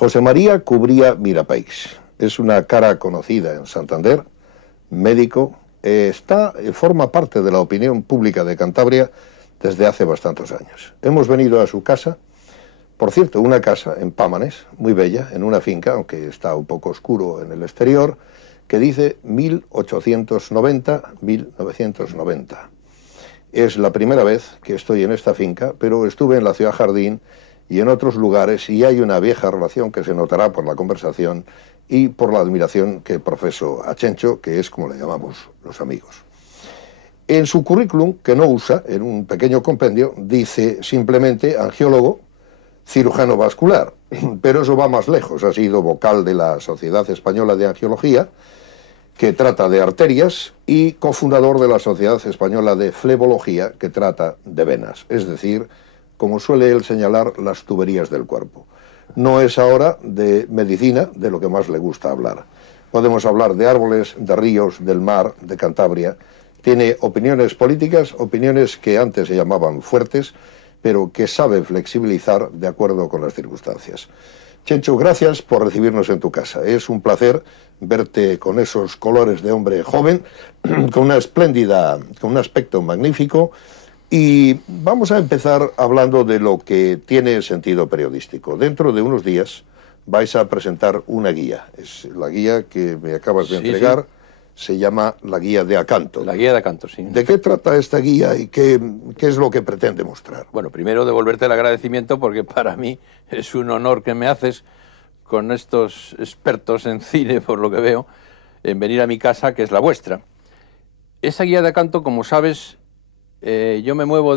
José María Cubría Mirapeix es una cara conocida en Santander, médico, forma parte de la opinión pública de Cantabria desde hace bastantes años. Hemos venido a su casa, por cierto, una casa en Pámanes, muy bella, en una finca, aunque está un poco oscuro en el exterior, que dice 1890-1990. Es la primera vez que estoy en esta finca, pero estuve en la Ciudad Jardín y en otros lugares, y hay una vieja relación que se notará por la conversación y por la admiración que profeso a Chencho, que es como le llamamos los amigos. En su currículum, que no usa, en un pequeño compendio, dice simplemente angiólogo, cirujano vascular, pero eso va más lejos. Ha sido vocal de la Sociedad Española de Angiología, que trata de arterias, y cofundador de la Sociedad Española de Flebología, que trata de venas, es decir, como suele él señalar, las tuberías del cuerpo. No es ahora de medicina de lo que más le gusta hablar. Podemos hablar de árboles, de ríos, del mar, de Cantabria. Tiene opiniones políticas, opiniones que antes se llamaban fuertes, pero que sabe flexibilizar de acuerdo con las circunstancias. Chencho, gracias por recibirnos en tu casa. Es un placer verte con esos colores de hombre joven, con una espléndida, con un aspecto magnífico. Y vamos a empezar hablando de lo que tiene sentido periodístico. Dentro de unos días vais a presentar una guía. Es la guía que me acabas de entregar. Sí. Se llama la Guía de Acanto. La Guía de Acanto, sí. ¿De qué trata esta guía y qué es lo que pretende mostrar? Bueno, primero devolverte el agradecimiento porque para mí es un honor que me haces con estos expertos en cine, por lo que veo, en venir a mi casa, que es la vuestra. Esa Guía de Acanto, como sabes, yo me muevo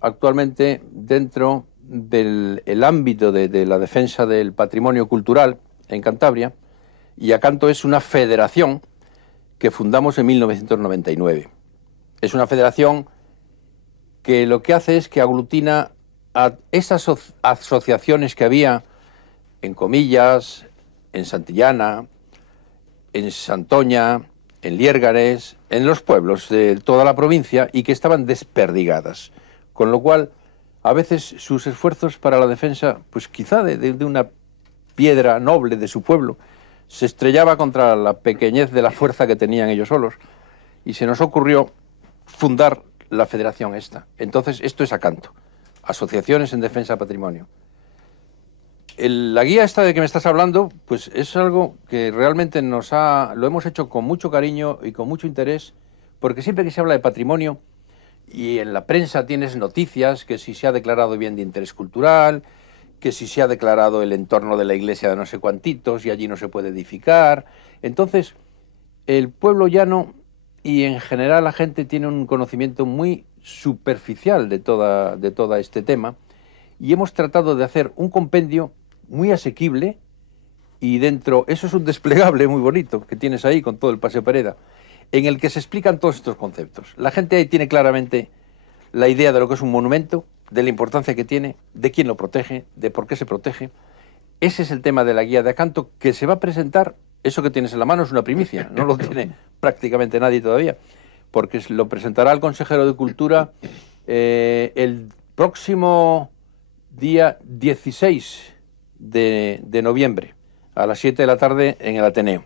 actualmente dentro del ámbito de la defensa del patrimonio cultural en Cantabria, y Acanto es una federación que fundamos en 1999. Es una federación que lo que hace es que aglutina a esas asociaciones que había en Comillas, en Santillana, en Santoña, en Liérgares, en los pueblos de toda la provincia, y que estaban desperdigadas. Con lo cual, a veces sus esfuerzos para la defensa, pues quizá de una piedra noble de su pueblo, se estrellaba contra la pequeñez de la fuerza que tenían ellos solos, y se nos ocurrió fundar la federación esta. Entonces, esto es Acanto, Asociaciones en Defensa del Patrimonio. La guía esta de que me estás hablando, pues es algo que realmente lo hemos hecho con mucho cariño y con mucho interés, porque siempre que se habla de patrimonio, y en la prensa tienes noticias, que si se ha declarado bien de interés cultural, que si se ha declarado el entorno de la iglesia de no sé cuantitos y allí no se puede edificar. Entonces, el pueblo llano y en general la gente tiene un conocimiento muy superficial de todo este tema, y hemos tratado de hacer un compendio muy asequible, y dentro, eso es un desplegable muy bonito que tienes ahí con todo el Paseo Pereda, en el que se explican todos estos conceptos. La gente ahí tiene claramente la idea de lo que es un monumento, de la importancia que tiene, de quién lo protege, de por qué se protege. Ese es el tema de la Guía de Acanto, que se va a presentar. Eso que tienes en la mano es una primicia, no lo tiene prácticamente nadie todavía, porque lo presentará el consejero de Cultura el próximo día 16 de noviembre, a las 7 de la tarde en el Ateneo.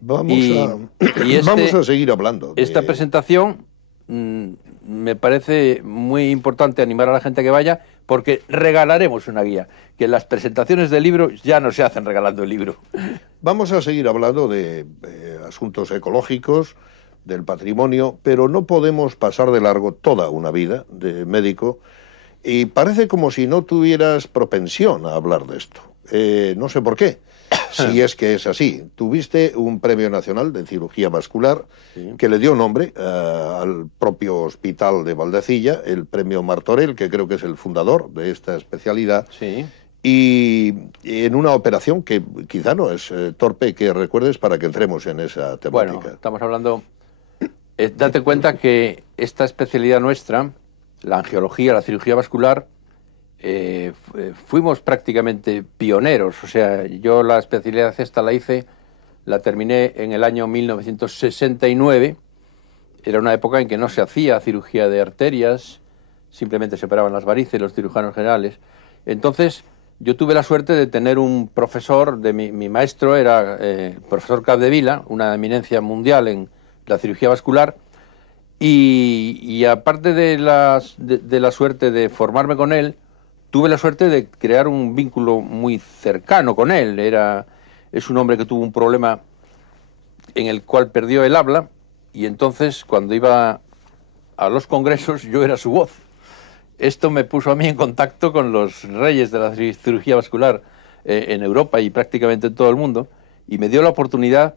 Vamos a seguir hablando. Esta presentación me parece muy importante animar a la gente a que vaya, porque regalaremos una guía, que las presentaciones del libro ya no se hacen regalando el libro. Vamos a seguir hablando de asuntos ecológicos, del patrimonio, pero no podemos pasar de largo toda una vida de médico, y parece como si no tuvieras propensión a hablar de esto. No sé por qué. Si es que es así. Tuviste un premio nacional de cirugía vascular, sí, que le dio nombre al propio hospital de Valdecilla, el premio Martorell, que creo que es el fundador de esta especialidad. Sí. Y en una operación que quizá no es torpe que recuerdes para que entremos en esa temática. Bueno, estamos hablando... date cuenta que esta especialidad nuestra, la angiología, la cirugía vascular, fuimos prácticamente pioneros. O sea, yo la especialidad esta la terminé en el año 1969. Era una época en que no se hacía cirugía de arterias, simplemente se operaban las varices los cirujanos generales. Entonces, yo tuve la suerte de tener un profesor, mi maestro era el profesor Capdevila, una eminencia mundial en la cirugía vascular, y aparte de la suerte de formarme con él, tuve la suerte de crear un vínculo muy cercano con él. Es un hombre que tuvo un problema en el cual perdió el habla, y entonces cuando iba a los congresos yo era su voz. Esto me puso a mí en contacto con los reyes de la cirugía vascular en Europa y prácticamente en todo el mundo, y me dio la oportunidad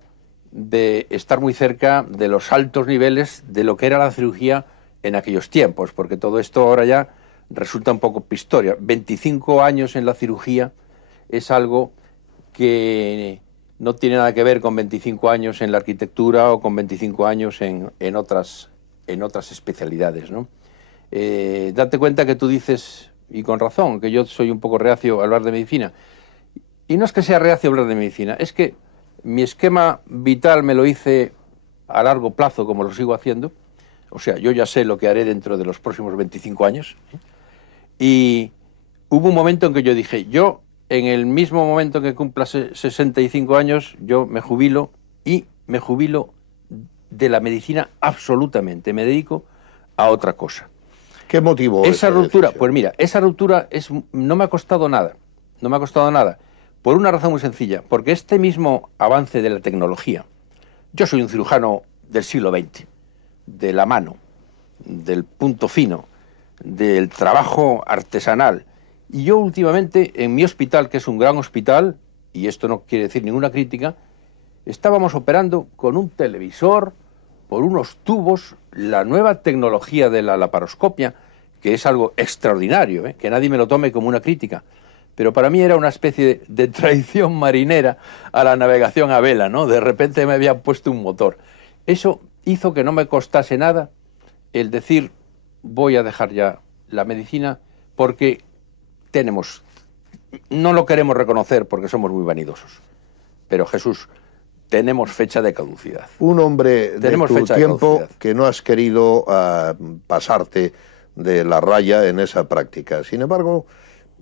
de estar muy cerca de los altos niveles de lo que era la cirugía en aquellos tiempos, porque todo esto ahora ya resulta un poco historia. 25 años en la cirugía es algo que no tiene nada que ver con 25 años en la arquitectura o con 25 años en otras especialidades, ¿no? Date cuenta que tú dices, y con razón, que yo soy un poco reacio a hablar de medicina. Y no es que sea reacio a hablar de medicina, es que mi esquema vital me lo hice a largo plazo, como lo sigo haciendo. O sea, yo ya sé lo que haré dentro de los próximos 25 años. Y hubo un momento en que yo dije, yo en el mismo momento en que cumpla 65 años, yo me jubilo, y me jubilo de la medicina absolutamente. Me dedico a otra cosa. ¿Qué motivó esa ruptura? decisión? Pues mira, esa ruptura no me ha costado nada. No me ha costado nada. Por una razón muy sencilla. Porque este mismo avance de la tecnología, yo soy un cirujano del siglo XX, de la mano, del punto fino, del trabajo artesanal. Y yo últimamente, en mi hospital, que es un gran hospital, y esto no quiere decir ninguna crítica, estábamos operando con un televisor, por unos tubos, la nueva tecnología de la laparoscopia, que es algo extraordinario, que nadie me lo tome como una crítica. Pero para mí era una especie de traición marinera a la navegación a vela, ¿no? De repente me habían puesto un motor. Eso hizo que no me costase nada el decir, voy a dejar ya la medicina, porque no lo queremos reconocer porque somos muy vanidosos. Pero Jesús, tenemos fecha de caducidad. Un hombre de tu tiempo que no has querido pasarte de la raya en esa práctica. Sin embargo,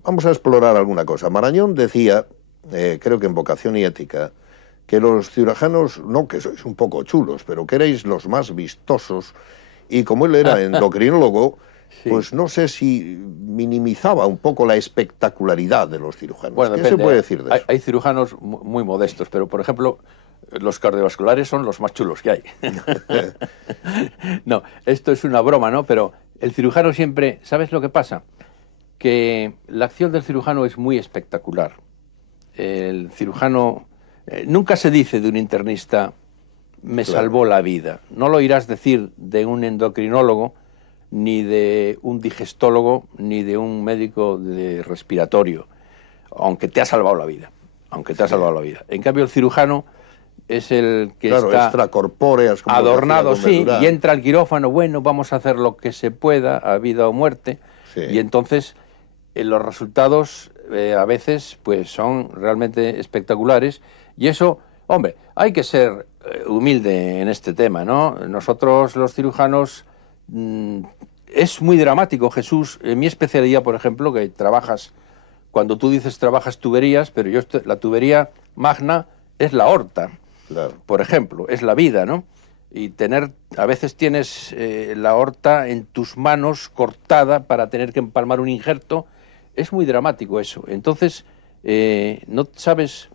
vamos a explorar alguna cosa. Marañón decía, creo que en Vocación y Ética, que los cirujanos, no que sois un poco chulos, pero que erais los más vistosos, y como él era endocrinólogo, sí, pues no sé si minimizaba un poco la espectacularidad de los cirujanos. Bueno, ¿Qué se puede decir de eso? Hay cirujanos muy modestos, pero por ejemplo, los cardiovasculares son los más chulos que hay. No, esto es una broma, ¿no? Pero el cirujano siempre, ¿sabes lo que pasa? Que la acción del cirujano es muy espectacular. El cirujano, nunca se dice de un internista, me salvó la vida. No lo oirás decir de un endocrinólogo, ni de un digestólogo, ni de un médico de respiratorio, aunque te ha salvado la vida. Aunque te ha salvado la vida. En cambio, el cirujano es el que está extracorpóreas, como adornado, sí, y entra al quirófano, bueno, vamos a hacer lo que se pueda, a vida o muerte, sí. Y entonces los resultados a veces pues son realmente espectaculares, y eso, hombre, hay que ser humilde en este tema, ¿no? Nosotros los cirujanos, es muy dramático, Jesús, en mi especialidad, por ejemplo, que trabajas, cuando tú dices trabajas tuberías, pero yo la tubería magna es la aorta. Claro. Por ejemplo, es la vida, ¿no? Y a veces tienes la aorta en tus manos cortada para tener que empalmar un injerto. Es muy dramático eso. Entonces, no sabes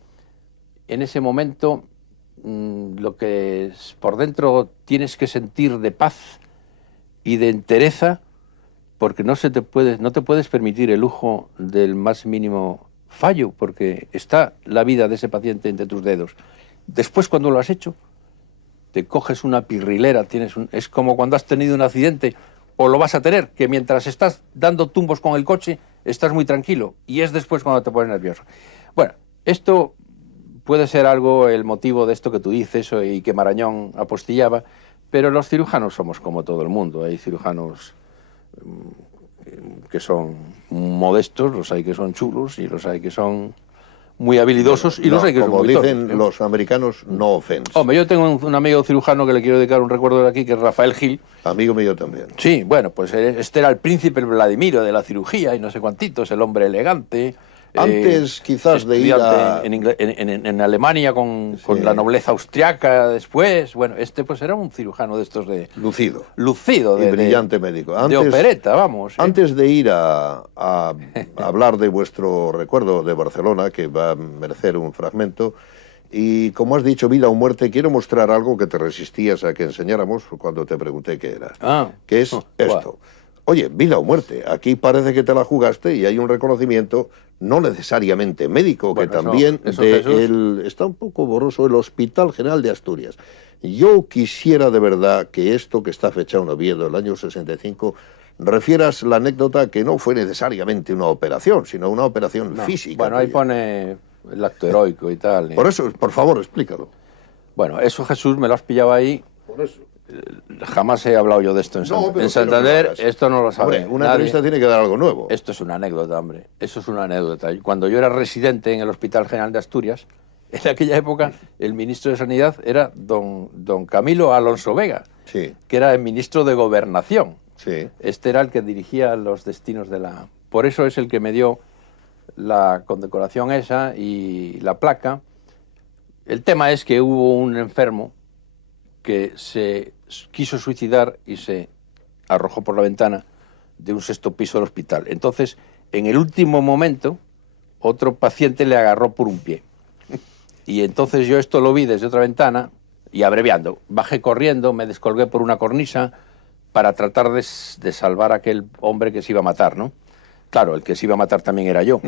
en ese momento lo que por dentro tienes que sentir de paz y de entereza, porque no te puedes permitir el lujo del más mínimo fallo, porque está la vida de ese paciente entre tus dedos. Después, cuando lo has hecho, te coges una pirrilera, es como cuando has tenido un accidente, o lo vas a tener, que mientras estás dando tumbos con el coche, estás muy tranquilo, y es después cuando te pones nervioso. Bueno, esto puede ser algo, el motivo de esto que tú dices, y que Marañón apostillaba, pero los cirujanos somos como todo el mundo. Hay cirujanos que son modestos, los hay que son chulos, y los hay que son muy habilidosos, y los hay que son muy torpes, dicen los americanos, no offense. Hombre, yo tengo un amigo cirujano que le quiero dedicar un recuerdo de aquí, que es Rafael Gil. Amigo mío también. Sí, bueno, pues este era el príncipe Vladimiro de la cirugía, y no sé cuántitos, el hombre elegante, Antes quizás de ir a... en Alemania con la nobleza austriaca después. Bueno, pues era un cirujano de estos de... Lucido. Lucido. Y brillante médico. De opereta, vamos. Antes de ir a hablar de vuestro recuerdo de Barcelona, que va a merecer un fragmento, y como has dicho, vida o muerte, quiero mostrar algo que te resistías a que enseñáramos cuando te pregunté qué era. Que es esto. Oye, vida o muerte, aquí parece que te la jugaste y hay un reconocimiento, no necesariamente médico, bueno, que también está un poco borroso, el Hospital General de Asturias. Yo quisiera de verdad que esto que está fechado en Oviedo, el año 65, refieras la anécdota que no fue necesariamente una operación, sino una operación física. Bueno, ahí pone el acto heroico y tal. Por eso, por favor, explícalo. Bueno, eso, Jesús, me lo has pillado ahí. Por eso. Jamás he hablado yo de esto en Santander, esto no lo sabe. Hombre, una entrevista tiene que dar algo nuevo. Esto es una anécdota, hombre. Eso es una anécdota. Cuando yo era residente en el Hospital General de Asturias, en aquella época el ministro de Sanidad era don Camilo Alonso Vega, sí, que era el ministro de Gobernación. Sí. Este era el que dirigía los destinos de la... Por eso es el que me dio la condecoración esa y la placa. El tema es que hubo un enfermo que se quiso suicidar y se arrojó por la ventana de un 6º piso del hospital. Entonces, en el último momento, otro paciente le agarró por un pie. Y entonces yo esto lo vi desde otra ventana y, abreviando, bajé corriendo, me descolgué por una cornisa para tratar de salvar a aquel hombre que se iba a matar, ¿no? Claro, el que se iba a matar también era yo.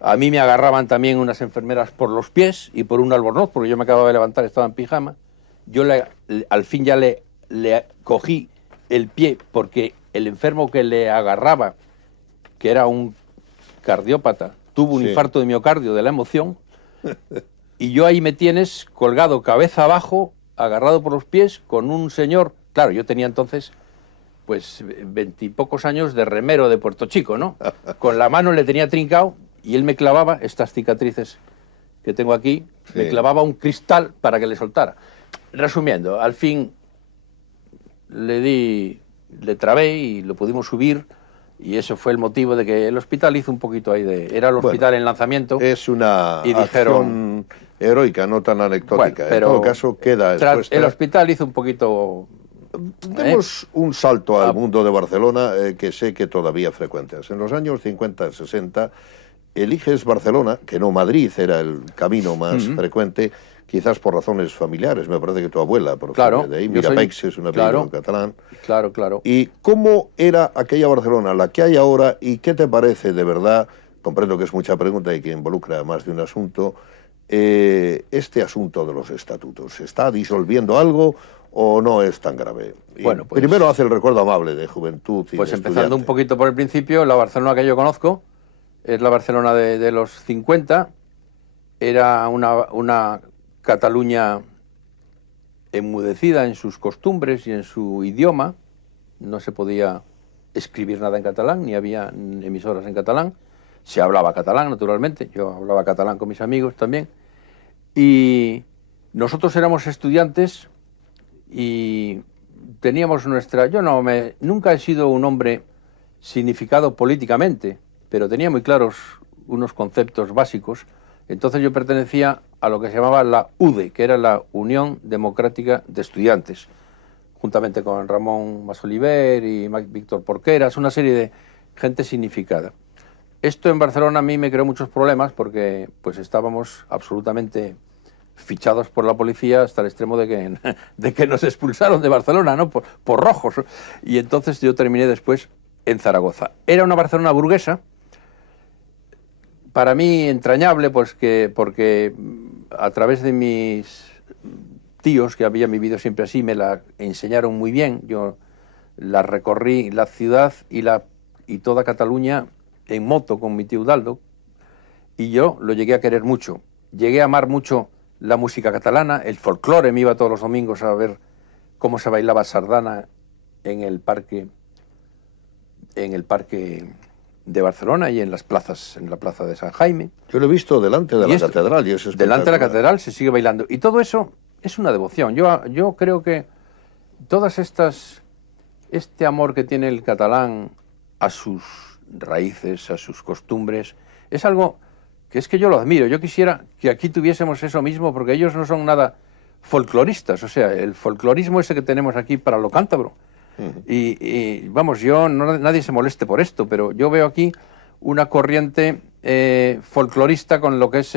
A mí me agarraban también unas enfermeras por los pies y por un albornoz, porque yo me acababa de levantar, estaba en pijama. Yo al fin ya le cogí el pie porque el enfermo que le agarraba, que era un cardiópata, tuvo un infarto de miocardio de la emoción, y yo ahí me tienes colgado cabeza abajo, agarrado por los pies, con un señor, claro, yo tenía entonces pues 20 y pocos años de remero de Puerto Chico, ¿no? Con la mano le tenía trincado y él me clavaba estas cicatrices que tengo aquí, me clavaba un cristal para que le soltara. Resumiendo, al fin le trabé y lo pudimos subir, y eso fue el motivo de que el hospital hizo un poquito ahí de... Era el hospital en lanzamiento. Es una acción heroica, no tan anecdótica. Pero en todo caso queda expuesta. El hospital hizo un poquito... Demos un salto al mundo de Barcelona, que sé que todavía frecuentas. En los años 50, 60, eliges Barcelona, que no Madrid era el camino más frecuente, quizás por razones familiares. Me parece que tu abuela, por ejemplo, de ahí, Mirapex es un apellido en catalán. Claro. ¿Y cómo era aquella Barcelona, la que hay ahora, y qué te parece de verdad? Comprendo que es mucha pregunta y que involucra más de un asunto. Este asunto de los estatutos, ¿se está disolviendo algo o no es tan grave? Bueno, pues, primero hace el recuerdo amable de juventud y pues de empezando estudiante. Un poquito por el principio, la Barcelona que yo conozco es la Barcelona de los 50. Era una Cataluña enmudecida en sus costumbres y en su idioma. No se podía escribir nada en catalán, ni había emisoras en catalán. Se hablaba catalán, naturalmente. Yo hablaba catalán con mis amigos también. Y nosotros éramos estudiantes y teníamos nuestra... nunca he sido un hombre significado políticamente, pero tenía muy claros unos conceptos básicos. Entonces yo pertenecía a lo que se llamaba la UDE, que era la Unión Democrática de Estudiantes, juntamente con Ramón Masoliver y Víctor Porqueras, una serie de gente significada. Esto en Barcelona a mí me creó muchos problemas porque pues estábamos absolutamente fichados por la policía hasta el extremo de que nos expulsaron de Barcelona, ¿no? Por rojos. Y entonces yo terminé después en Zaragoza. Era una Barcelona burguesa, para mí entrañable, pues porque a través de mis tíos, que habían vivido siempre así, me la enseñaron muy bien. Yo la recorrí, la ciudad y toda Cataluña, en moto con mi tío Udaldo, y yo lo llegué a querer mucho. Llegué a amar mucho la música catalana, el folclore. Me iba todos los domingos a ver cómo se bailaba sardana en el parque de Barcelona y en las plazas, en la plaza de San Jaime. Yo lo he visto delante de la catedral. Y es delante de la catedral se sigue bailando. Y todo eso es una devoción. Yo creo que este amor que tiene el catalán a sus raíces, a sus costumbres, es algo que es que yo lo admiro. Yo quisiera que aquí tuviésemos eso mismo, porque ellos no son nada folcloristas, o sea, el folclorismo ese que tenemos aquí para lo cántabro. Vamos, nadie se moleste por esto, pero yo veo aquí una corriente folclorista con lo que es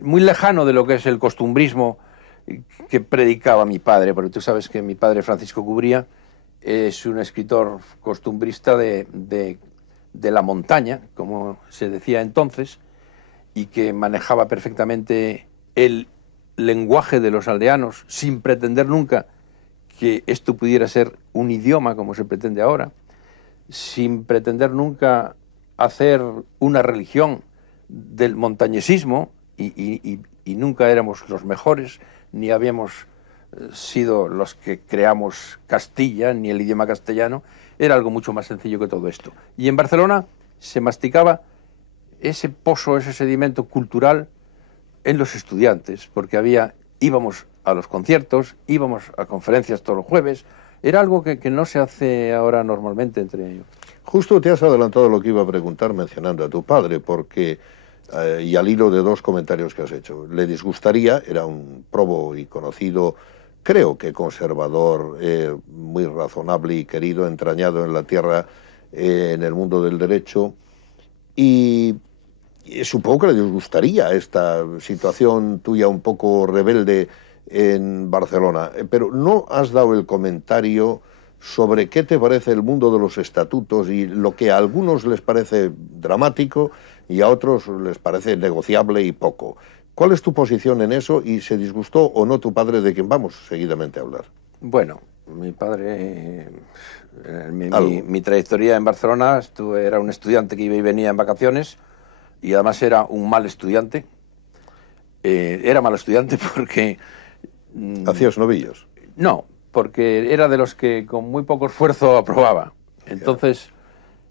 muy lejano de lo que es el costumbrismo que predicaba mi padre, porque tú sabes que mi padre, Francisco Cubría, es un escritor costumbrista de la montaña, como se decía entonces, y que manejaba perfectamente el lenguaje de los aldeanos sin pretender nunca que esto pudiera ser un idioma como se pretende ahora, sin pretender nunca hacer una religión del montañesismo, y nunca éramos los mejores, ni habíamos sido los que creamos Castilla, ni el idioma castellano. Era algo mucho más sencillo que todo esto. Y en Barcelona se masticaba ese pozo, ese sedimento cultural en los estudiantes, porque íbamos a los conciertos, íbamos a conferencias todos los jueves. Era algo que no se hace ahora normalmente entre ellos. Justo te has adelantado lo que iba a preguntar mencionando a tu padre, porque, y al hilo de dos comentarios que has hecho, le disgustaría, era un probo y conocido, creo que conservador, muy razonable y querido, entrañado en la tierra, en el mundo del derecho, y supongo que le disgustaría esta situación tuya un poco rebelde en Barcelona, pero no has dado el comentario sobre qué te parece el mundo de los estatutos y lo que a algunos les parece dramático y a otros les parece negociable y poco. ¿Cuál es tu posición en eso y se disgustó o no tu padre, de quien vamos seguidamente a hablar? Bueno, mi padre, mi trayectoria en Barcelona, era un estudiante que iba y venía en vacaciones y además era un mal estudiante. Era mal estudiante porque... ¿Hacías novillos? No, porque era de los que con muy poco esfuerzo aprobaba. Entonces,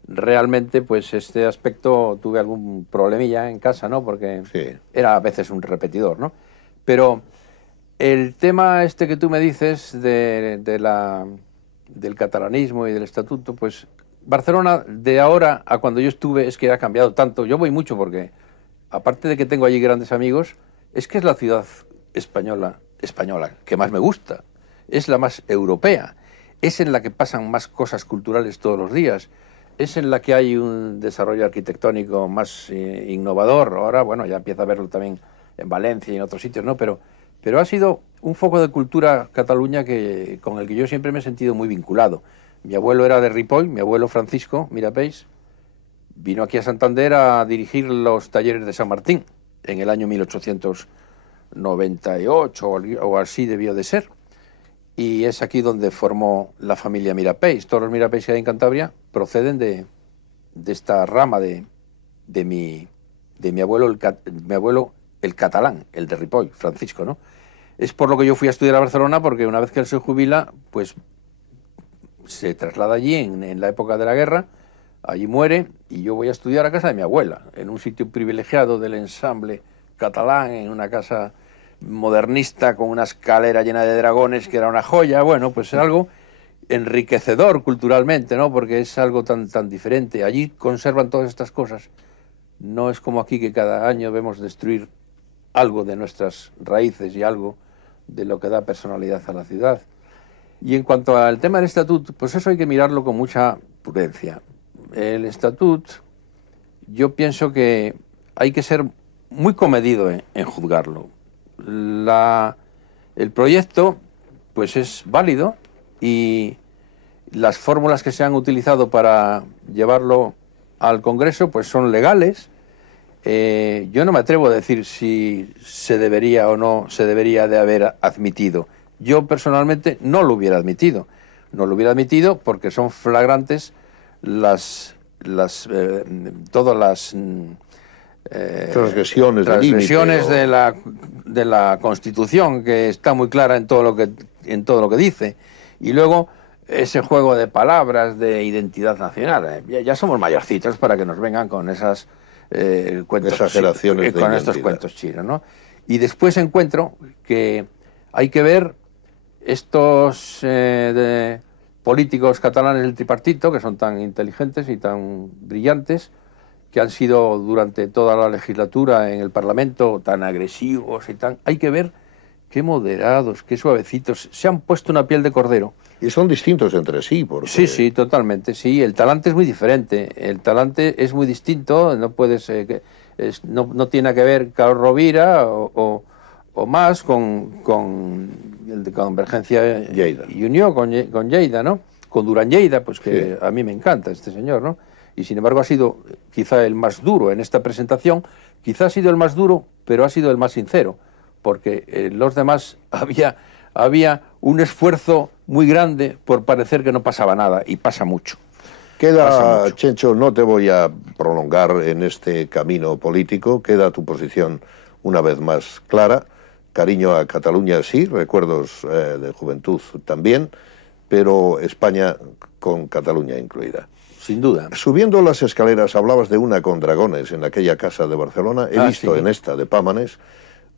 realmente, pues este aspecto tuve algún problemilla en casa, ¿no? Porque sí, era a veces un repetidor, ¿no? Pero el tema este que tú me dices del catalanismo y del estatuto, pues Barcelona de ahora a cuando yo estuve es que ha cambiado tanto. Yo voy mucho porque, aparte de que tengo allí grandes amigos, es que es la ciudad española que más me gusta. Es la más europea, es en la que pasan más cosas culturales todos los días, es en la que hay un desarrollo arquitectónico más innovador. Ahora, bueno, ya empieza a verlo también en Valencia y en otros sitios, ¿no? Pero ha sido un foco de cultura Cataluña con el que yo siempre me he sentido muy vinculado. Mi abuelo era de Ripoll, mi abuelo Francisco Mirapeix, vino aquí a Santander a dirigir los talleres de San Martín en el año 1898 o así debió de ser. Y es aquí donde formó la familia Mirapeix. Todos los Mirapeix que hay en Cantabria proceden de esta rama de mi abuelo, mi abuelo el catalán, el de Ripoll, Francisco, ¿no? Es por lo que yo fui a estudiar a Barcelona, porque una vez que él se jubila, pues se traslada allí en la época de la guerra, allí muere, y yo voy a estudiar a casa de mi abuela, en un sitio privilegiado del ensamble catalán, en una casa modernista con una escalera llena de dragones que era una joya. Bueno, pues es algo enriquecedor culturalmente, ¿no? Porque es algo tan diferente. Allí conservan todas estas cosas. No es como aquí, que cada año vemos destruir algo de nuestras raíces y algo de lo que da personalidad a la ciudad. Y en cuanto al tema del estatut, pues eso hay que mirarlo con mucha prudencia. El estatut, yo pienso que hay que ser muy comedido en juzgarlo. El proyecto pues es válido y las fórmulas que se han utilizado para llevarlo al Congreso pues son legales. Yo no me atrevo a decir si se debería o no se debería de haber admitido. Yo personalmente no lo hubiera admitido. No lo hubiera admitido porque son flagrantes todas las transgresiones de la Constitución, que está muy clara en todo lo que dice, y luego ese juego de palabras de identidad nacional. Ya somos mayorcitos para que nos vengan con esas cuentos, exageraciones con estos cuentos chinos, ¿no? Y después encuentro que hay que ver estos políticos catalanes del tripartito, que son tan inteligentes y tan brillantes, que han sido durante toda la legislatura en el Parlamento tan agresivos y tan... Hay que ver qué moderados, qué suavecitos. Se han puesto una piel de cordero. Y son distintos entre sí. Porque... Sí, sí, totalmente. Sí, el talante es muy diferente. El talante es muy distinto. No puedes... no tiene que ver Carlos Rovira o más con el de Convergencia Lleida. y Unió, con Lleida, ¿no? Con Durán Lleida, pues que Sí. a mí me encanta este señor, ¿no? Y sin embargo ha sido quizá el más duro en esta presentación, quizá ha sido el más duro, pero ha sido el más sincero, porque los demás había un esfuerzo muy grande por parecer que no pasaba nada, y pasa mucho. Queda, Chencho, no te voy a prolongar en este camino político, queda tu posición una vez más clara. Cariño a Cataluña sí, recuerdos de juventud también, pero España con Cataluña incluida. Sin duda. Subiendo las escaleras hablabas de una con dragones en aquella casa de Barcelona. He visto sí. en esta de Pámanes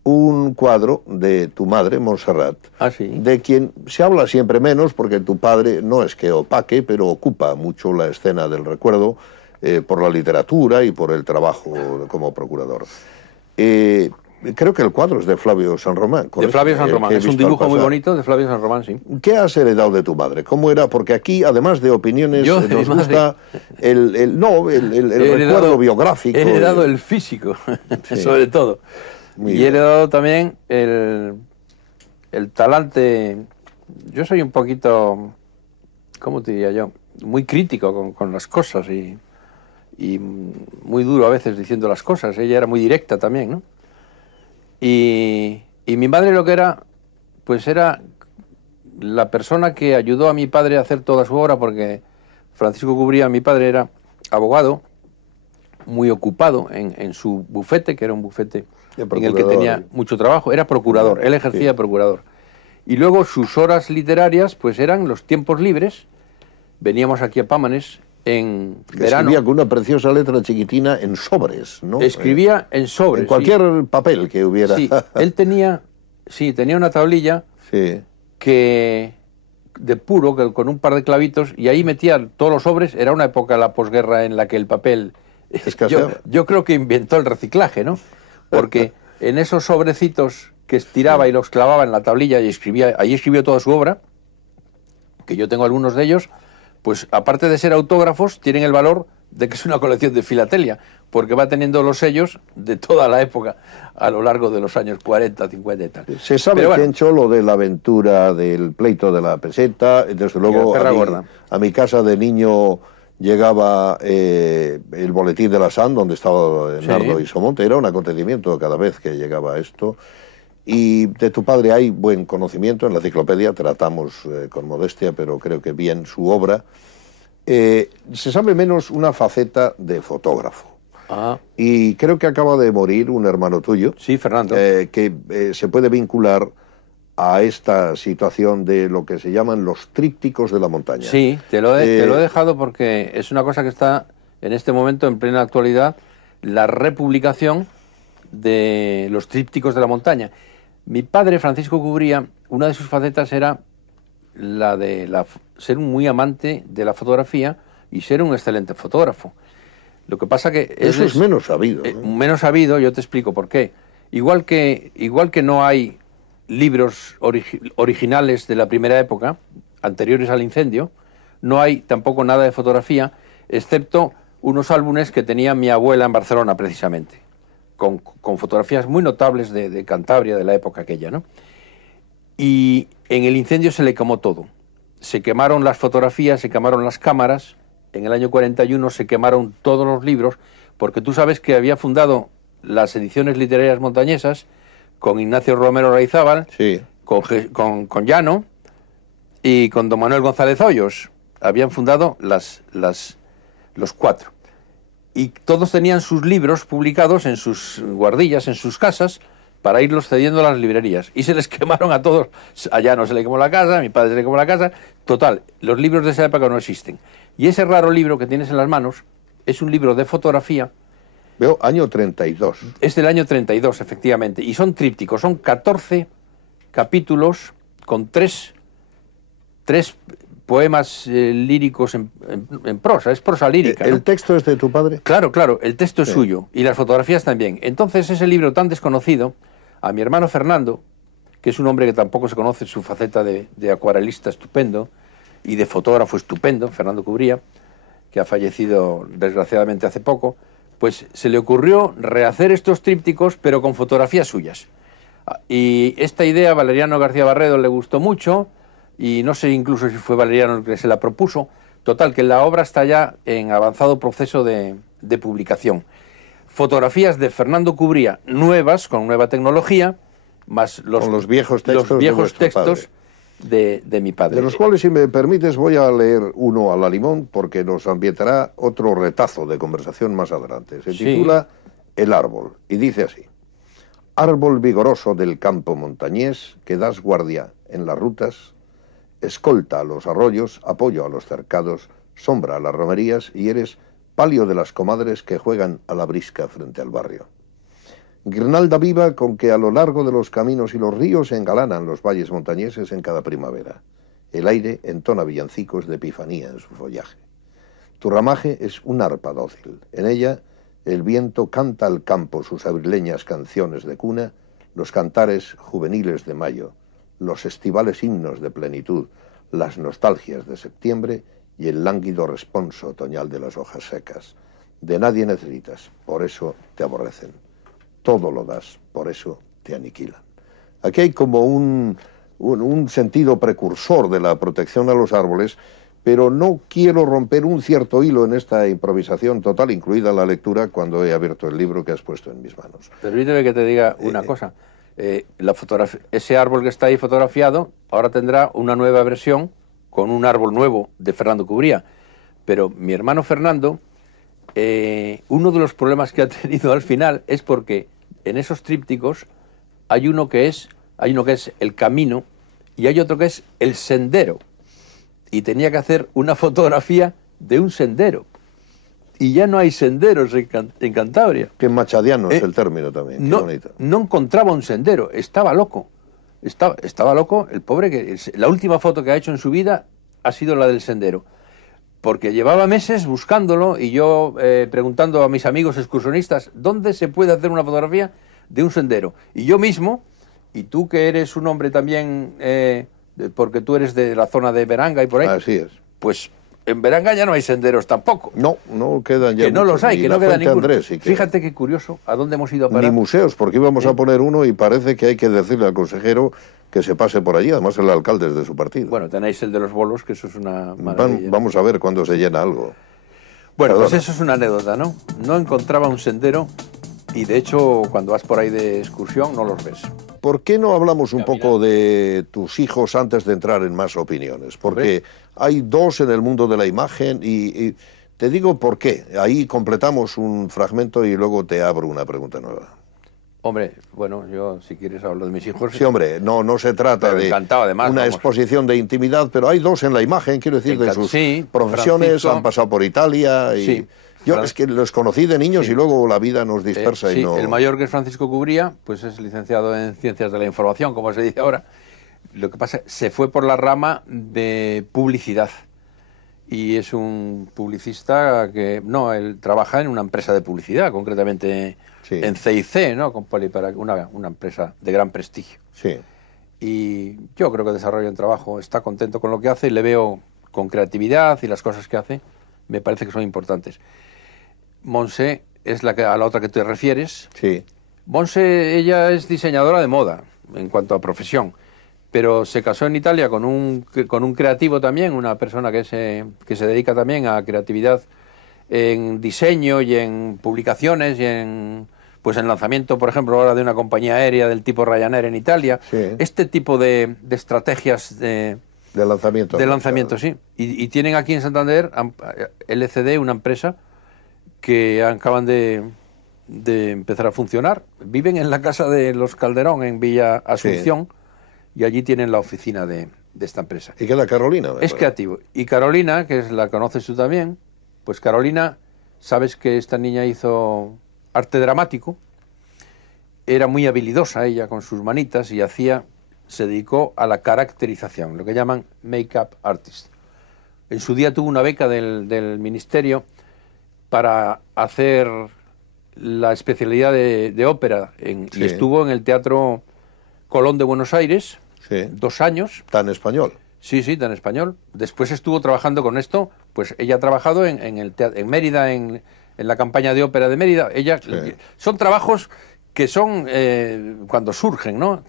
un cuadro de tu madre, Montserrat, Sí. de quien se habla siempre menos porque tu padre no es que opaque, pero ocupa mucho la escena del recuerdo por la literatura y por el trabajo como procurador. Creo que el cuadro es de Flavio San Román. De Flavio San Román, es un dibujo muy bonito de Flavio San Román, sí. ¿Qué has heredado de tu madre? ¿Cómo era? Porque aquí, además de opiniones, Yo, nos gusta el recuerdo biográfico. He heredado el físico, sí. Sobre todo. Y he heredado también el talante. Yo soy un poquito, ¿cómo te diría yo? Muy crítico con las cosas y muy duro a veces diciendo las cosas. Ella era muy directa también, ¿no? Y mi madre lo que era, pues era la persona que ayudó a mi padre a hacer toda su obra, porque Francisco Cubría, mi padre, era abogado, muy ocupado en su bufete, que era un bufete en el que tenía mucho trabajo, era procurador, él ejercía de procurador. Y luego sus horas literarias, pues eran los tiempos libres, veníamos aquí a Pámanes en verano. Escribía con una preciosa letra chiquitina en sobres, ¿no? Escribía en sobres. En cualquier papel que hubiera. Sí, él tenía una tablilla que de puro, que con un par de clavitos, y ahí metía todos los sobres. Era una época, la posguerra, en la que el papel... Yo creo que inventó el reciclaje, ¿no? Porque en esos sobrecitos que estiraba y los clavaba en la tablilla y escribía, ahí escribió toda su obra, que yo tengo algunos de ellos, pues aparte de ser autógrafos, tienen el valor de que es una colección de filatelia, porque va teniendo los sellos de toda la época a lo largo de los años 40, 50 y tal. Se sabe, Chencho, lo de la aventura del pleito de la peseta. Desde luego a mi casa de niño llegaba el boletín de la SAN, donde estaba Nardo y Somonte. Era un acontecimiento cada vez que llegaba esto. Y de tu padre hay buen conocimiento, en la enciclopedia tratamos con modestia, pero creo que bien su obra. Se sabe menos una faceta de fotógrafo. Y creo que acaba de morir un hermano tuyo. Sí, Fernando. Que se puede vincular a esta situación de lo que se llaman los trípticos de la montaña. Sí, te lo he dejado porque es una cosa que está en este momento en plena actualidad, la republicación de los trípticos de la montaña. Mi padre, Francisco Cubría, una de sus facetas era la de ser un muy amante de la fotografía y ser un excelente fotógrafo. Lo que pasa que... Eso es menos sabido. Menos sabido, yo te explico por qué. Igual que no hay libros originales de la primera época, anteriores al incendio, no hay tampoco nada de fotografía, excepto unos álbumes que tenía mi abuela en Barcelona, precisamente, con fotografías muy notables de Cantabria, de la época aquella, ¿no? Y en el incendio se le quemó todo. Se quemaron las fotografías, se quemaron las cámaras. En el año 41 se quemaron todos los libros, porque tú sabes que había fundado las ediciones literarias montañesas con Ignacio Romero Raizábal, con Llano y con don Manuel González Hoyos. Habían fundado los cuatro. Y todos tenían sus libros publicados en sus guardillas, en sus casas, para irlos cediendo a las librerías. Y se les quemaron a todos. A Llano se le quemó la casa, a mi padre se le quemó la casa. Total, los libros de esa época no existen. Y ese raro libro que tienes en las manos es un libro de fotografía. Veo año 32. Es del año 32, efectivamente. Y son trípticos, son 14 capítulos con tres poemas líricos en prosa, es prosa lírica, ¿no? ¿El texto es de tu padre? Claro, claro, el texto es Sí. suyo y las fotografías también. Entonces ese libro tan desconocido, a mi hermano Fernando, que es un hombre que tampoco se conoce su faceta de acuarelista estupendo y de fotógrafo estupendo, Fernando Cubría, que ha fallecido desgraciadamente hace poco, pues se le ocurrió rehacer estos trípticos pero con fotografías suyas. Y esta idea a Valeriano García Barredo le gustó mucho, y no sé incluso si fue Valeriano el que se la propuso. Total, que la obra está ya en avanzado proceso de publicación. Fotografías de Fernando Cubría, nuevas, con nueva tecnología, más Con los viejos textos, los viejos de vuestro textos de mi padre. De los cuales, si me permites, voy a leer uno a la limón, porque nos ambientará otro retazo de conversación más adelante. Se Sí. titula El árbol, y dice así: árbol vigoroso del campo montañés, que das guardia en las rutas, escolta a los arroyos, apoyo a los cercados, sombra a las romerías, y eres palio de las comadres que juegan a la brisca frente al barrio. Guirnalda viva con que a lo largo de los caminos y los ríos se engalanan los valles montañeses en cada primavera. El aire entona villancicos de epifanía en su follaje. Tu ramaje es un arpa dócil. En ella el viento canta al campo sus abrileñas canciones de cuna, los cantares juveniles de mayo, los estivales himnos de plenitud, las nostalgias de septiembre y el lánguido responso otoñal de las hojas secas. De nadie necesitas, por eso te aborrecen. Todo lo das, por eso te aniquilan. Aquí hay como un sentido precursor de la protección a los árboles, pero no quiero romper un cierto hilo en esta improvisación total, incluida la lectura, cuando he abierto el libro que has puesto en mis manos. Permíteme que te diga una cosa. Ese árbol que está ahí fotografiado ahora tendrá una nueva versión con un árbol nuevo de Fernando Cubría. Pero mi hermano Fernando, uno de los problemas que ha tenido al final es porque en esos trípticos hay uno que es el camino y hay otro que es el sendero. Y tenía que hacer una fotografía de un sendero. Y ya no hay senderos en Cantabria. Que machadiano es el término también. Qué bonito. No encontraba un sendero, estaba loco. Estaba loco el pobre, que la última foto que ha hecho en su vida ha sido la del sendero. Porque llevaba meses buscándolo y yo preguntando a mis amigos excursionistas dónde se puede hacer una fotografía de un sendero. Y yo mismo, y tú que eres un hombre también, porque tú eres de la zona de Beranga y por ahí. Así es. Pues en Beranga ya no hay senderos tampoco. No quedan ya. Que no muchos, los hay, ni que la no queda Fuente ninguno. Andrés, Fíjate qué curioso, ¿a dónde hemos ido a parar? Ni museos, porque íbamos a poner uno y parece que hay que decirle al consejero que se pase por allí. Además, el alcalde es de su partido. Bueno, tenéis el de los bolos, que eso es una maravilla. Vamos a ver cuándo se llena algo. Bueno, Perdona. pues eso es una anécdota, ¿no? No encontraba un sendero y de hecho cuando vas por ahí de excursión no los ves. ¿Por qué no hablamos un poco de tus hijos antes de entrar en más opiniones? Porque hay dos en el mundo de la imagen y te digo por qué. Ahí completamos un fragmento y luego te abro una pregunta nueva. Hombre, bueno, yo si quieres hablo de mis hijos. Sí, hombre, no se trata Pero de encantado, además, una vamos. exposición de intimidad, pero hay dos en la imagen, quiero decir, de sus Sí, profesiones, Francisco. han pasado por Italia y Sí. yo es que los conocí de niños Sí. y luego la vida nos dispersa Sí, y no... el mayor, que es Francisco Cubría, pues es licenciado en Ciencias de la Información, como se dice ahora. Lo que pasa, se fue por la rama de publicidad. Y es un publicista que, no, él trabaja en una empresa de publicidad, concretamente Sí. en CIC, ¿no? Con una empresa de gran prestigio. Sí. Y yo creo que desarrolla un trabajo, está contento con lo que hace, le veo con creatividad y las cosas que hace me parece que son importantes. Monse es a la otra que te refieres. Sí. Monse, ella es diseñadora de moda en cuanto a profesión, pero se casó en Italia con un creativo también, una persona que se dedica también a creatividad en diseño y en publicaciones y en lanzamiento, por ejemplo, ahora de una compañía aérea del tipo Ryanair en Italia. Sí. Este tipo de estrategias de lanzamiento. De lanzamiento, sí. Y tienen aquí en Santander LCD, una empresa que acaban de empezar a funcionar. Viven en la casa de los Calderón, en Villa Asunción, y allí tienen la oficina de esta empresa. ¿Y queda Carolina? Es creativo. Y Carolina, que la conoces tú también, pues Carolina, sabes que esta niña hizo arte dramático, era muy habilidosa ella con sus manitas y se dedicó a la caracterización, lo que llaman make-up artist. En su día tuvo una beca del ministerio para hacer la especialidad de ópera y estuvo en el Teatro Colón de Buenos Aires 2 años. Tan español. Sí, sí, tan español. Después estuvo trabajando con esto, pues ella ha trabajado en Mérida, en la campaña de ópera de Mérida. Son trabajos que son cuando surgen, ¿no?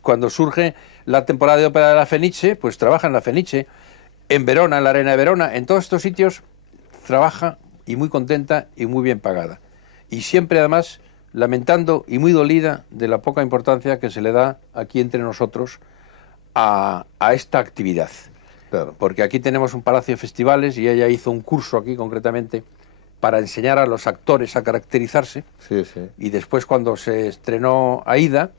Cuando surge la temporada de ópera de la Fenice, pues trabaja en la Fenice, en Verona, en la Arena de Verona, en todos estos sitios trabaja y muy contenta y muy bien pagada. Y siempre además lamentando y muy dolida de la poca importancia que se le da aquí entre nosotros a esta actividad. Claro. Porque aquí tenemos un palacio de festivales y ella hizo un curso aquí concretamente para enseñar a los actores a caracterizarse. Sí, sí. Y después cuando se estrenó Aida,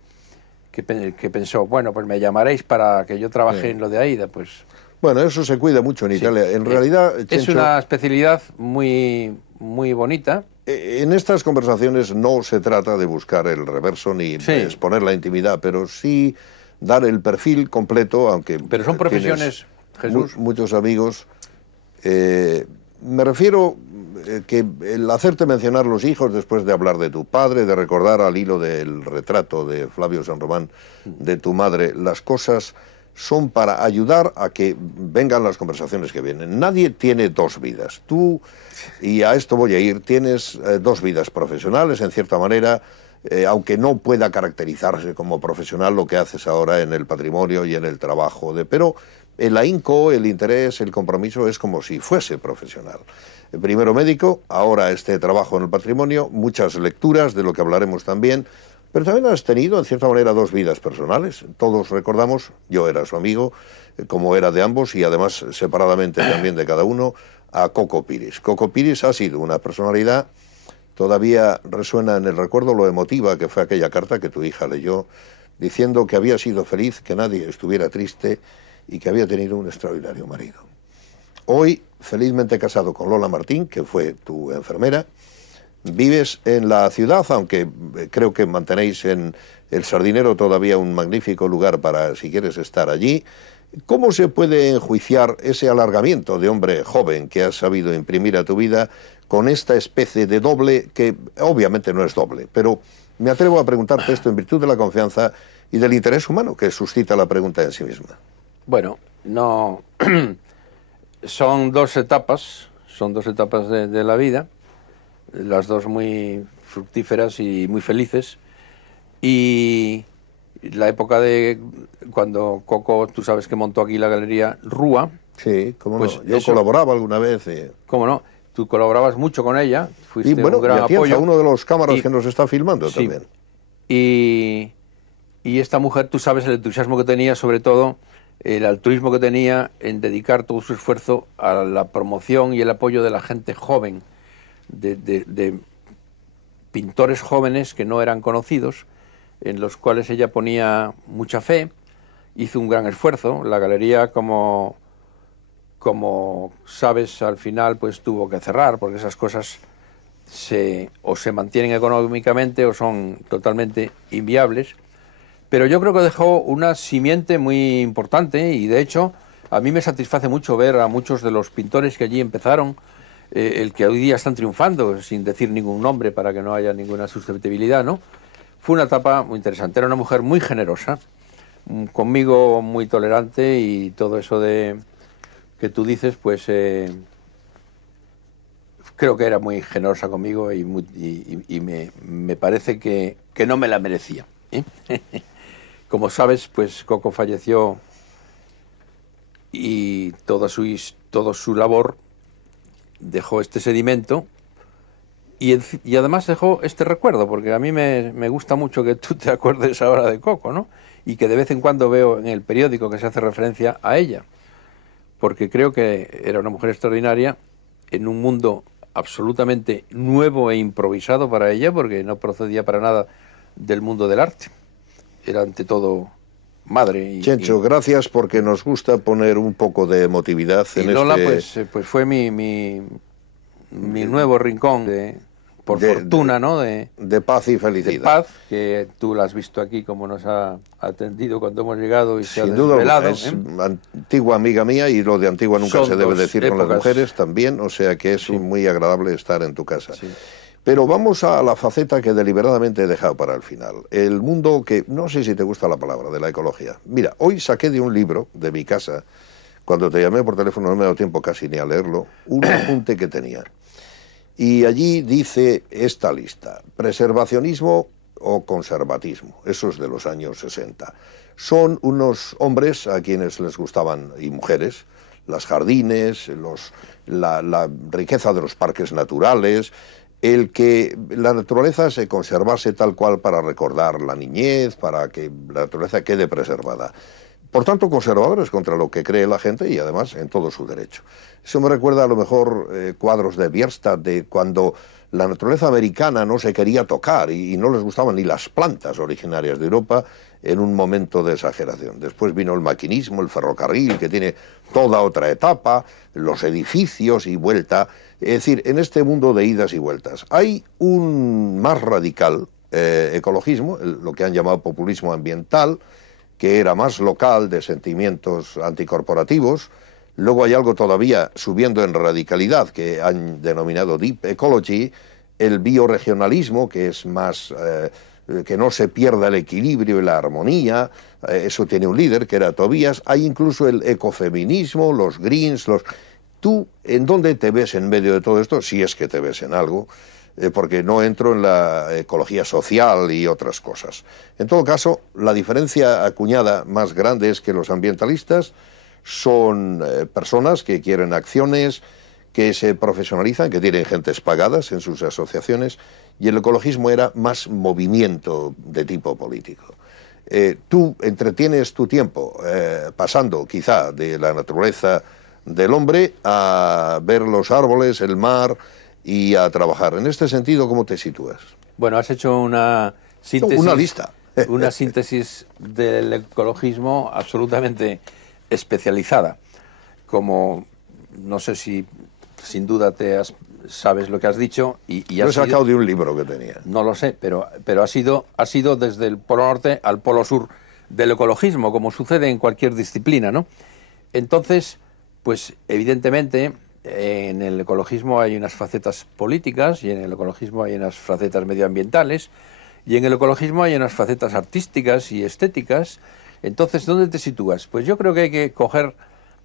que pensó, bueno, pues me llamaréis para que yo trabaje en lo de Aida, pues... Bueno, eso se cuida mucho en Italia. En realidad, es Chencho, una especialidad muy, muy bonita. En estas conversaciones no se trata de buscar el reverso ni exponer la intimidad, pero sí dar el perfil completo, aunque... Pero son profesiones, Jesús. Muchos amigos. Me refiero que el hacerte mencionar los hijos después de hablar de tu padre, de recordar al hilo del retrato de Flavio San Román de tu madre, las cosas son para ayudar a que vengan las conversaciones que vienen. Nadie tiene 2 vidas. Tú, y a esto voy a ir, tienes 2 vidas profesionales, en cierta manera, aunque no pueda caracterizarse como profesional lo que haces ahora en el patrimonio y en el trabajo. Pero el ahínco, el interés, el compromiso es como si fuese profesional. Primero médico, ahora este trabajo en el patrimonio, muchas lecturas, de lo que hablaremos también, pero también has tenido, en cierta manera, 2 vidas personales. Todos recordamos, yo era su amigo, como era de ambos, y además separadamente también de cada uno, a Coco Piris. Coco Piris ha sido una personalidad, todavía resuena en el recuerdo lo emotiva que fue aquella carta que tu hija leyó, diciendo que había sido feliz, que nadie estuviera triste y que había tenido un extraordinario marido. Hoy, felizmente casado con Lola Martín, que fue tu enfermera, vives en la ciudad, aunque creo que mantenéis en El Sardinero todavía un magnífico lugar para, si quieres, estar allí. ¿Cómo se puede enjuiciar ese alargamiento de hombre joven que has sabido imprimir a tu vida con esta especie de doble, que obviamente no es doble, pero me atrevo a preguntarte esto en virtud de la confianza y del interés humano que suscita la pregunta en sí misma? Bueno, no... son 2 etapas de la vida, las 2 muy fructíferas y muy felices, y la época de cuando Coco, tú sabes que montó aquí la galería Rúa. Sí, cómo pues no. Yo colaboraba alguna vez. Cómo no, tú colaborabas mucho con ella, fuiste y bueno, un gran apoyo. Uno de los cámaras que nos está filmando también. Y esta mujer, tú sabes el entusiasmo que tenía, sobre todo el altruismo que tenía en dedicar todo su esfuerzo a la promoción y el apoyo de la gente joven, de pintores jóvenes que no eran conocidos, en los cuales ella ponía mucha fe, hizo un gran esfuerzo. La galería, como sabes, al final pues tuvo que cerrar, porque esas cosas o se mantienen económicamente o son totalmente inviables. Pero yo creo que dejó una simiente muy importante y, de hecho, a mí me satisface mucho ver a muchos de los pintores que allí empezaron, el que hoy día están triunfando, sin decir ningún nombre para que no haya ninguna susceptibilidad, ¿no? Fue una etapa muy interesante. Era una mujer muy generosa, conmigo muy tolerante, y todo eso de que tú dices, pues creo que era muy generosa conmigo y me parece que no me la merecía, ¿eh? Como sabes, pues Coco falleció y toda su labor dejó este sedimento y además dejó este recuerdo, porque a mí me gusta mucho que tú te acuerdes ahora de Coco, ¿no? Y que de vez en cuando veo en el periódico que se hace referencia a ella, porque creo que era una mujer extraordinaria en un mundo absolutamente nuevo e improvisado para ella, porque no procedía para nada del mundo del arte. Era ante todo madre. Chencho, gracias, porque nos gusta poner un poco de emotividad en Lola, pues fue mi nuevo rincón por fortuna, ¿no? De paz y felicidad. De paz, que tú la has visto aquí, como nos ha atendido cuando hemos llegado y se ha Sin duda, desvelado. es antigua amiga mía, y lo de antigua nunca Son se debe decir épocas. con las mujeres también, o sea que es Sí. muy agradable estar en tu casa. Sí. Pero vamos a la faceta que deliberadamente he dejado para el final. El mundo que, no sé si te gusta la palabra, de la ecología. Mira, hoy saqué de un libro de mi casa, cuando te llamé por teléfono no me ha dado tiempo casi ni a leerlo, un apunte que tenía. Y allí dice esta lista: preservacionismo o conservatismo. Eso es de los años 60. Son unos hombres a quienes les gustaban, y mujeres, las jardines, la riqueza de los parques naturales, el que la naturaleza se conservase tal cual para recordar la niñez, para que la naturaleza quede preservada. Por tanto, conservadores contra lo que cree la gente, y además en todo su derecho. Eso me recuerda a lo mejor cuadros de Bierstadt, de cuando la naturaleza americana no se quería tocar y no les gustaban ni las plantas originarias de Europa, en un momento de exageración. Después vino el maquinismo, el ferrocarril, que tiene toda otra etapa, los edificios y vuelta. Es decir, en este mundo de idas y vueltas hay un más radical ecologismo, lo que han llamado populismo ambiental, que era más local, de sentimientos anticorporativos. Luego hay algo todavía subiendo en radicalidad, que han denominado Deep Ecology, el bioregionalismo, que es más, que no se pierda el equilibrio y la armonía. Eso tiene un líder, que era Tobías. Hay incluso el ecofeminismo, los greens, ¿Tú en dónde te ves en medio de todo esto? Si es que te ves en algo, porque no entro en la ecología social y otras cosas. En todo caso, la diferencia acuñada más grande es que los ambientalistas son personas que quieren acciones, que se profesionalizan, que tienen gentes pagadas en sus asociaciones, y el ecologismo era más movimiento de tipo político. Tú entretienes tu tiempo pasando quizá de la naturaleza del hombre a ver los árboles, el mar y a trabajar. En este sentido, ¿cómo te sitúas? Bueno, has hecho una síntesis. Una lista. Una síntesis del ecologismo absolutamente especializada. Como, no sé si sin duda sabes lo que has dicho. Lo he sacado de un libro que tenía. No lo sé, pero ha sido desde el Polo Norte al Polo Sur del ecologismo, como sucede en cualquier disciplina, ¿no? Entonces, pues evidentemente en el ecologismo hay unas facetas políticas, y en el ecologismo hay unas facetas medioambientales, y en el ecologismo hay unas facetas artísticas y estéticas. Entonces, ¿dónde te sitúas? Pues yo creo que hay que coger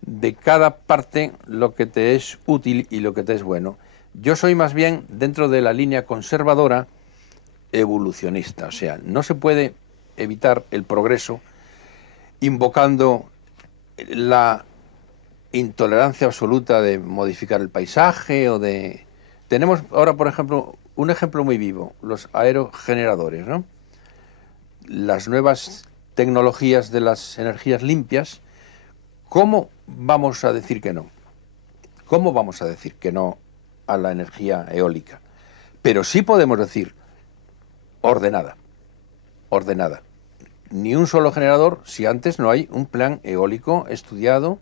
de cada parte lo que te es útil y lo que te es bueno. Yo soy más bien dentro de la línea conservadora evolucionista, o sea, no se puede evitar el progreso invocando la intolerancia absoluta de modificar el paisaje o de... Tenemos ahora, por ejemplo, un ejemplo muy vivo, los aerogeneradores, ¿no? Las nuevas tecnologías de las energías limpias. ¿Cómo vamos a decir que no? ¿Cómo vamos a decir que no a la energía eólica? Pero sí podemos decir ordenada, ordenada. Ni un solo generador si antes no hay un plan eólico estudiado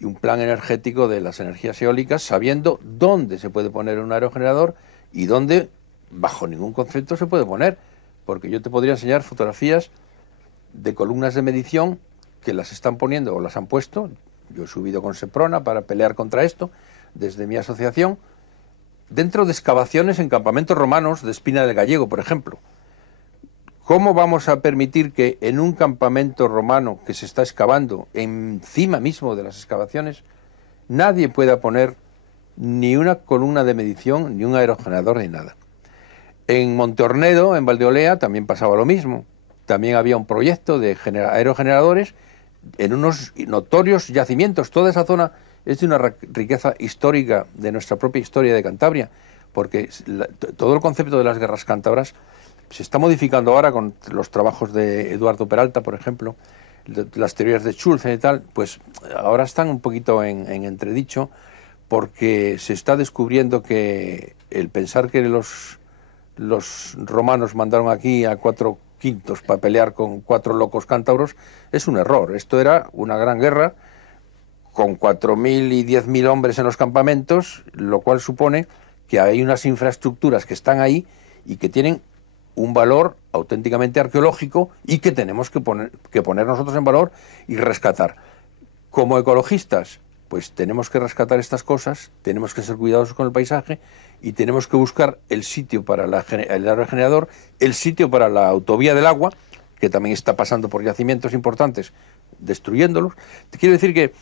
y un plan energético de las energías eólicas, sabiendo dónde se puede poner un aerogenerador y dónde, bajo ningún concepto, se puede poner. Porque yo te podría enseñar fotografías de columnas de medición que las están poniendo o las han puesto. Yo he subido con Seprona para pelear contra esto, desde mi asociación, dentro de excavaciones en campamentos romanos de Espina del Gallego, por ejemplo. ¿Cómo vamos a permitir que en un campamento romano que se está excavando, encima mismo de las excavaciones, nadie pueda poner ni una columna de medición, ni un aerogenerador, ni nada? En Monteornedo, en Valdeolea, también pasaba lo mismo. También había un proyecto de aerogeneradores en unos notorios yacimientos. Toda esa zona es de una riqueza histórica de nuestra propia historia de Cantabria, porque todo el concepto de las guerras cántabras se está modificando ahora con los trabajos de Eduardo Peralta, por ejemplo, las teorías de Schulze y tal. Pues ahora están un poquito en entredicho, porque se está descubriendo que el pensar que los romanos mandaron aquí a 4 quintos para pelear con 4 locos cántabros es un error. Esto era una gran guerra con 4.000 y 10.000 hombres en los campamentos, lo cual supone que hay unas infraestructuras que están ahí y que tienen un valor auténticamente arqueológico y que tenemos que poner nosotros en valor y rescatar. Como ecologistas, pues tenemos que rescatar estas cosas, tenemos que ser cuidadosos con el paisaje y tenemos que buscar el sitio para el aerogenerador, el sitio para la autovía del agua, que también está pasando por yacimientos importantes, destruyéndolos. Te quiero decir que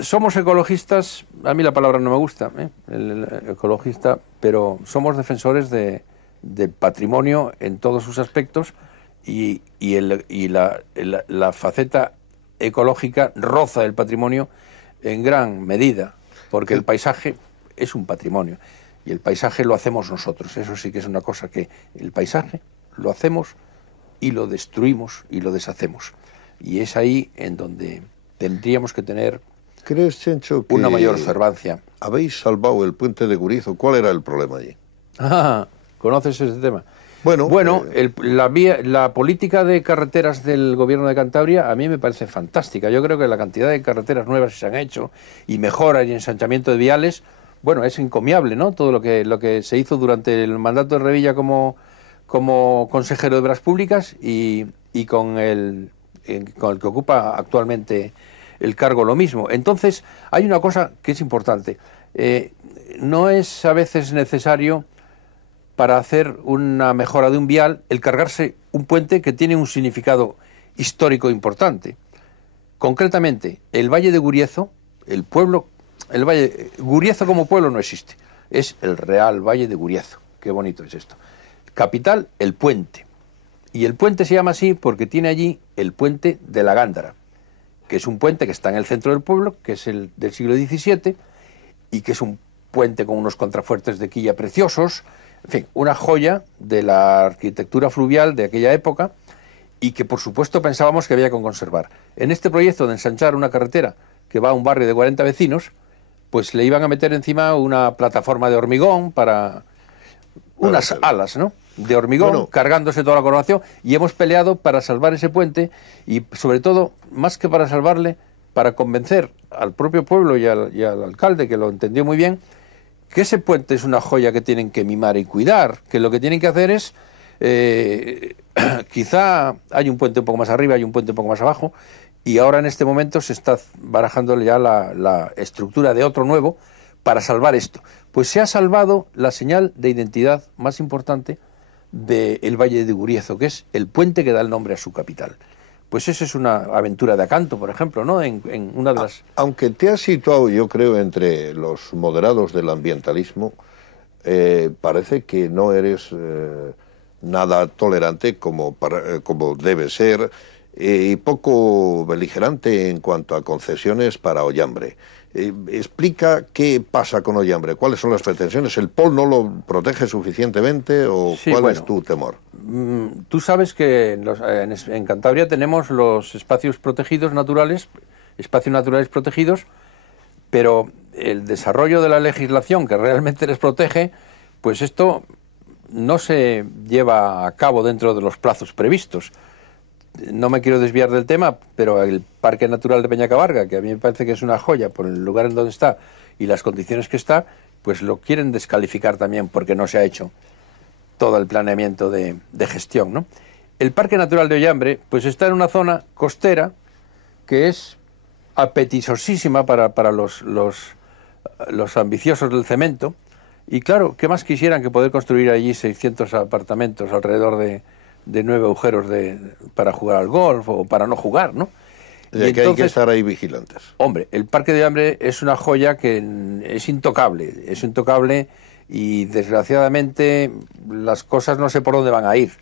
somos ecologistas, a mí la palabra no me gusta, el ecologista, pero somos defensores del patrimonio en todos sus aspectos y la faceta ecológica roza el patrimonio en gran medida, porque el paisaje es un patrimonio y el paisaje lo hacemos nosotros. Eso sí que es una cosa que el paisaje lo hacemos y lo destruimos y lo deshacemos. Y es ahí en donde tendríamos que tener, ¿crees, Chencho, que una mayor observancia? habéis salvado el puente de Gurizo? ¿Cuál era el problema allí? Ah, ¿conoces ese tema? Bueno, la política de carreteras del gobierno de Cantabria a mí me parece fantástica. Yo creo que la cantidad de carreteras nuevas que se han hecho y mejoras y ensanchamiento de viales, bueno, es encomiable, ¿no? Todo lo que se hizo durante el mandato de Revilla como consejero de Obras Públicas y con el que ocupa actualmente el cargo lo mismo. Entonces, hay una cosa que es importante. No es a veces necesario, para hacer una mejora de un vial, el cargarse un puente que tiene un significado histórico importante. Concretamente, el Valle de Guriezo, Guriezo como pueblo no existe, es el Real Valle de Guriezo. Qué bonito es esto. Capital, el puente. Y el puente se llama así porque tiene allí el puente de la Gándara, que es un puente que está en el centro del pueblo, que es el del siglo XVII, y que es un puente con unos contrafuertes de quilla preciosos, en fin, una joya de la arquitectura fluvial de aquella época y que por supuesto pensábamos que había que conservar. En este proyecto de ensanchar una carretera que va a un barrio de 40 vecinos, pues le iban a meter encima una plataforma de hormigón para unas alas, ¿no?, de hormigón, bueno, cargándose toda la coronación, y hemos peleado para salvar ese puente y sobre todo, más que para salvarle, para convencer al propio pueblo y al alcalde, que lo entendió muy bien, que ese puente es una joya que tienen que mimar y cuidar, que lo que tienen que hacer es, quizá hay un puente un poco más arriba, hay un puente un poco más abajo, y ahora en este momento se está barajando ya la estructura de otro nuevo para salvar esto. Pues se ha salvado la señal de identidad más importante del Valle de Guriezo, que es el puente que da el nombre a su capital. Pues eso es una aventura de Acanto, por ejemplo, ¿no? En una de las... Aunque te has situado, yo creo, entre los moderados del ambientalismo, parece que no eres nada tolerante como debe ser, y poco beligerante en cuanto a concesiones para Ollambre. Explica qué pasa con Ollambre, cuáles son las pretensiones, ¿el POL no lo protege suficientemente o sí, cuál es tu temor? Tú sabes que en Cantabria tenemos los espacios protegidos naturales, espacios naturales protegidos, pero el desarrollo de la legislación que realmente les protege, pues esto no se lleva a cabo dentro de los plazos previstos. No me quiero desviar del tema, pero el Parque Natural de Peñacabarga, que a mí me parece que es una joya por el lugar en donde está y las condiciones que está, pues lo quieren descalificar también porque no se ha hecho todo el planeamiento de gestión, ¿no? El Parque Natural de Ollambre pues está en una zona costera que es apetitosísima para los ambiciosos del cemento, y claro, ¿qué más quisieran que poder construir allí 600 apartamentos alrededor de 9 agujeros para jugar al golf o para no jugar, ¿no? Y que entonces, hay que estar ahí vigilantes. Hombre, el Parque de Ollambre es una joya que es intocable y desgraciadamente las cosas no sé por dónde van a ir.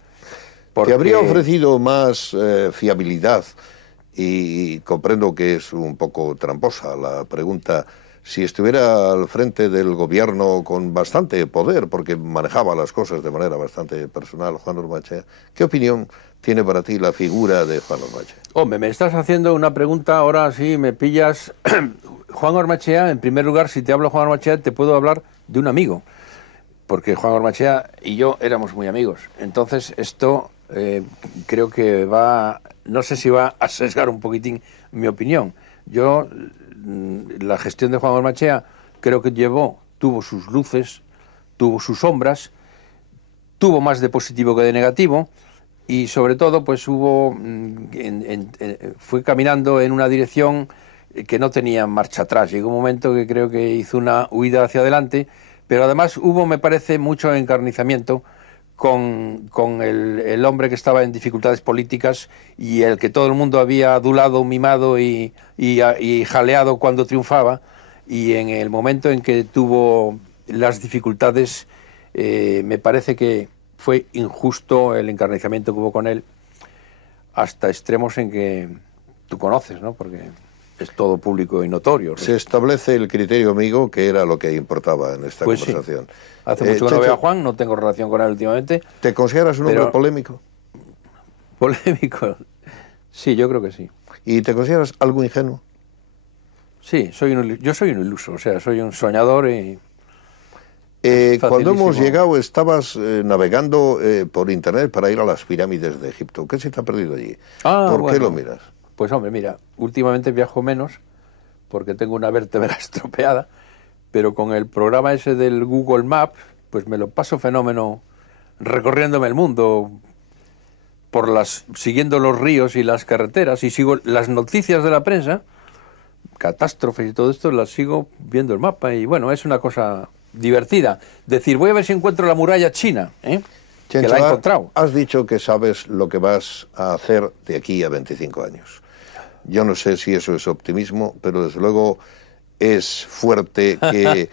Porque... ¿Te habría ofrecido más fiabilidad? Y comprendo que es un poco tramposa la pregunta. Si estuviera al frente del gobierno con bastante poder, porque manejaba las cosas de manera bastante personal, Juan Ormachea, ¿qué opinión tiene para ti la figura de Juan Ormachea? Hombre, me estás haciendo una pregunta, ahora sí me pillas. Juan Ormachea, en primer lugar, si te hablo de Juan Ormachea, te puedo hablar de un amigo, porque Juan Ormachea y yo éramos muy amigos. Entonces, esto creo que no sé si va a sesgar un poquitín mi opinión. Yo... la gestión de Juan Ormachea creo que tuvo sus luces, tuvo sus sombras, tuvo más de positivo que de negativo, y sobre todo pues fue caminando en una dirección que no tenía marcha atrás. Llegó un momento que creo que hizo una huida hacia adelante, pero además hubo, me parece, mucho encarnizamiento con el hombre que estaba en dificultades políticas y el que todo el mundo había adulado, mimado y jaleado cuando triunfaba, y en el momento en que tuvo las dificultades, me parece que fue injusto el encarnizamiento que hubo con él, hasta extremos en que tú conoces, ¿no? Porque es todo público y notorio, ¿no? Se establece el criterio amigo, que era lo que importaba en esta pues conversación. Sí. Hace mucho que no veo a Juan, no tengo relación con él últimamente. ¿Te consideras un hombre polémico? ¿Polémico? Sí, yo creo que sí. ¿Y te consideras algo ingenuo? Sí, yo soy un iluso, o sea, soy un soñador y... Cuando hemos llegado estabas navegando por internet para ir a las pirámides de Egipto. ¿Qué se te ha perdido allí? ¿Por qué lo miras? Pues hombre, mira, últimamente viajo menos porque tengo una vértebra estropeada, pero con el programa ese del Google Maps, pues me lo paso fenómeno recorriéndome el mundo, siguiendo los ríos y las carreteras, y sigo las noticias de la prensa, catástrofes y todo esto, las sigo viendo el mapa, y bueno, es una cosa divertida. Decir, voy a ver si encuentro la muralla china, Chencho, que la he encontrado. Has dicho que sabes lo que vas a hacer de aquí a 25 años. Yo no sé si eso es optimismo, pero desde luego es fuerte que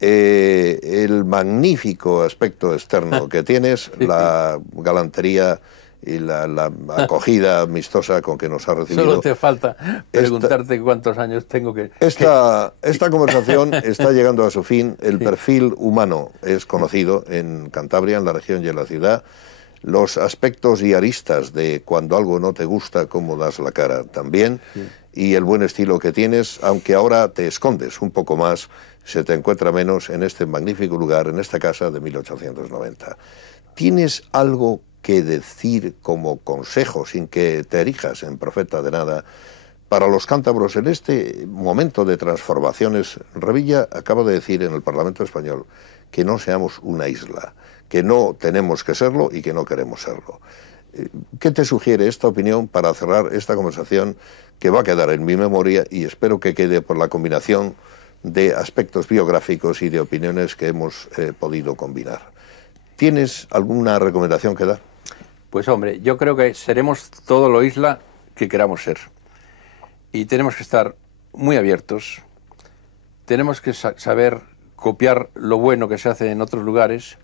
el magnífico aspecto externo que tienes, la galantería y la acogida amistosa con que nos ha recibido. Solo te falta preguntarte cuántos años tengo que... Esta conversación está llegando a su fin. El perfil humano es conocido en Cantabria, en la región y en la ciudad. Los aspectos y aristas de cuando algo no te gusta, cómo das la cara también, y el buen estilo que tienes, aunque ahora te escondes un poco más, se te encuentra menos en este magnífico lugar, en esta casa de 1890. ¿Tienes algo que decir como consejo, sin que te erijas en profeta de nada, para los cántabros en este momento de transformaciones? Revilla acaba de decir en el Parlamento Español que no seamos una isla, que no tenemos que serlo y que no queremos serlo. ¿Qué te sugiere esta opinión para cerrar esta conversación que va a quedar en mi memoria y espero que quede por la combinación de aspectos biográficos y de opiniones que hemos podido combinar? ¿Tienes alguna recomendación que dar? Pues hombre, yo creo que seremos todo lo isla que queramos ser. Y tenemos que estar muy abiertos, tenemos que saber copiar lo bueno que se hace en otros lugares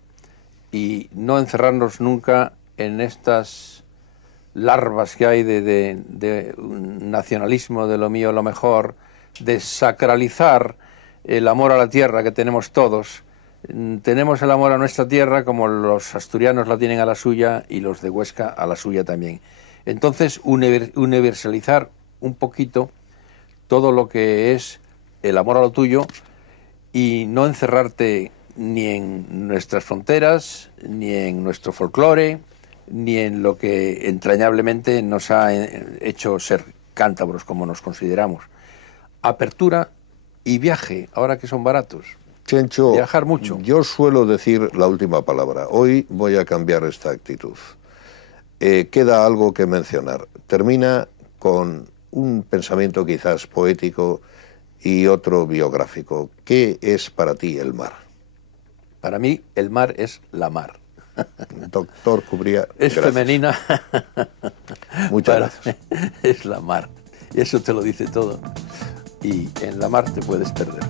y no encerrarnos nunca en estas larvas que hay de un nacionalismo, de lo mío, lo mejor, de sacralizar el amor a la tierra que tenemos todos. Tenemos el amor a nuestra tierra como los asturianos la tienen a la suya y los de Huesca a la suya también. Entonces, universalizar un poquito todo lo que es el amor a lo tuyo y no encerrarte ni en nuestras fronteras, ni en nuestro folclore, ni en lo que entrañablemente nos ha hecho ser cántabros como nos consideramos. Apertura y viaje, ahora que son baratos. Chencho, viajar mucho. Yo suelo decir la última palabra. Hoy voy a cambiar esta actitud. Queda algo que mencionar. Termina con un pensamiento quizás poético y otro biográfico. ¿Qué es para ti el mar? Para mí el mar es la mar. Doctor Cubría, es gracias. Femenina. Muchas gracias. Es la mar. Y eso te lo dice todo. Y en la mar te puedes perder.